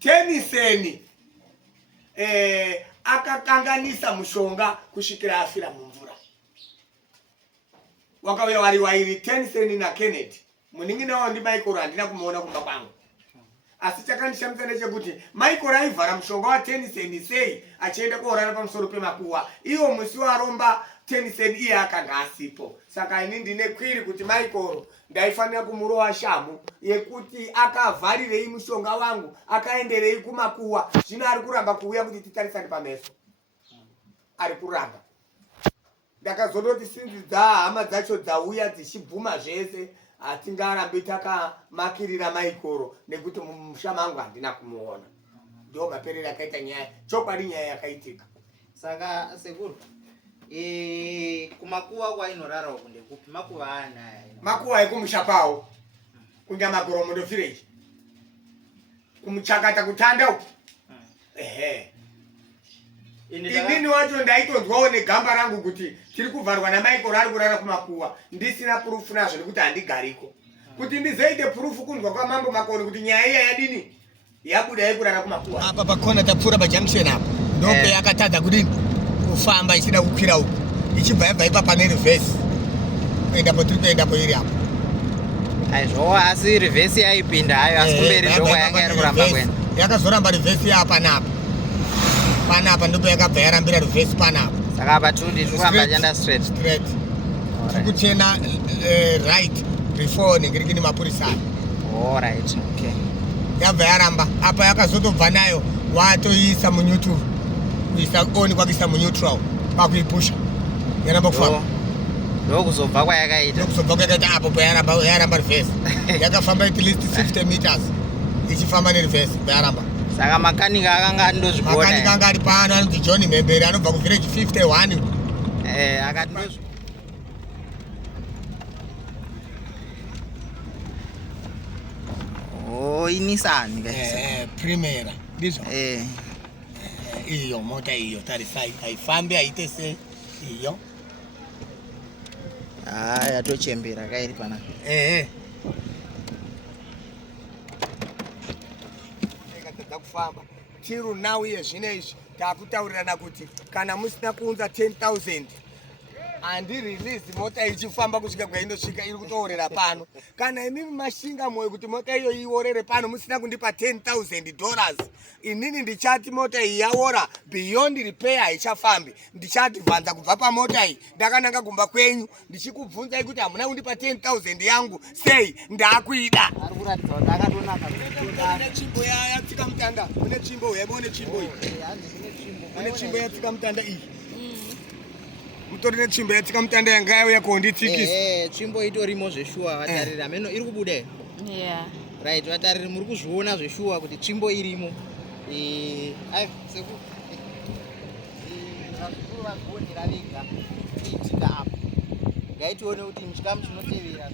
Teniseni akakanganisa mushonga kusvikira afira mumvura. Wakauya wari wairi Teniseni na Kennedy. Muningina wao ndi Michael andina kumuona kumba kwangu. Asi chakanishamisa ndechekuti Michael aivhara mushonga wa Teniseni sei achienda koorara pamusoro pemakuwa. Iwo musi waromba Teniseni iye akanga asipo. Saka ini ndine kwiri kuti Michael ndaifanira kumurova shamu yekuti akavharirei mushonga wangu akaenderei kumakuwa. Zvino ari kuramba kuuya kuti titarisane pameso. Ari kuramba. Ndakazondoti sinzi hama dzacho dzauya dzichibvuma zvese atingarambe takamakirira Michael nekuti mumusha mangu handina kumuona. Ndio maperero akaita nyaya. Chokwadi nyaya yakaitika. Saka sekuru kumakuwa kwainorara uku ndekupi makuwa anaya? Makuwa ekumusha pawo. Kunja Magoromondo village. Kumuchakata kutanda uku. Inini wacho ndaitonzwawo negamba rangu kuti tiri kuvharwa naMichael ari kurara kumakuwa. Ndisina proof nazvo nekuti handigariko. Kuti ndizoite proof kunzwa kwaMambo Makoni kuti nyaya iya yadini yabuda yekurara kumakuwa. Apa pakona tapfuura pajunction apa. Ndope yakatadza kudini kufamba ichida kukwira uku. Ichibva yabva ipa pane reverse. Kuenda potiri kuendapo iri apo. Aizvo asi reverse yaipinda hayo asi kumberi ndokwa yanga iri kuramba kwenda. Yakazoramba reverse yapa napa. Panapa ndipo yakabva yarambira reverse panapa. Saka apa tundi kuramba chanda straight. Kuchena right before ningirikini mapurisa. All right, okay. Yabva yaramba apa yakazotobva nayo watoisa muneutral. Kuisa on kwakuisa muneutral pakuipusha. Yaramba kufamba. Ndokuzobva kwayakaita. Ndokuzobva kwayakaita apo yaramba reverse. Yakafamba at least 50 meters. Ichifamba nereverse yaramba. Saka makanika akanga ndozvibona. Makanika anga ari pano anonzi John Membere anobva kuvillage 51. Akati ndozvo. Nissan guys. Primera. Ndizvo. Iyo mota iyo tarisai haifambi haite sei iyo. Yatochembera kairi pana. Ikatadza kufamba. Tiru now yezvino izvi takutaurirana kuti kana musina kuunza 10,000 andi release mota ichifamba kusvika kwainosvika iri kutoorera pano. Kana imimi mashinga moyo kuti mota iyo iorere pano musina kundipa $10,000, inini ndichati mota iyi yaora beyond repair haichafambi. Ndichati bvanza kubva pamota iyi ndakananga kumba kwenyu ndichikubvunzai kuti hamuna kundipa 10,000 yangu sei ndakuida. Ari kuratidza kuti akatonaka. Mune tsvimbo yatsika mutanda. Mune tsvimbo yabone tsvimbo iyi. Mune tsvimbo yatsika mutanda iyi. Mutori netsvimbo yatsika mutanda yanga yauya konditsikisa. Tsvimbo itorimo zveshuwa vatariri ameno iri kubuda. Right, vatariri muri kuzviona zveshuwa kuti tsvimbo irimo. Seku vazvikurira vega kuitika apo. Ngaitione kuti muchikamu chinotevera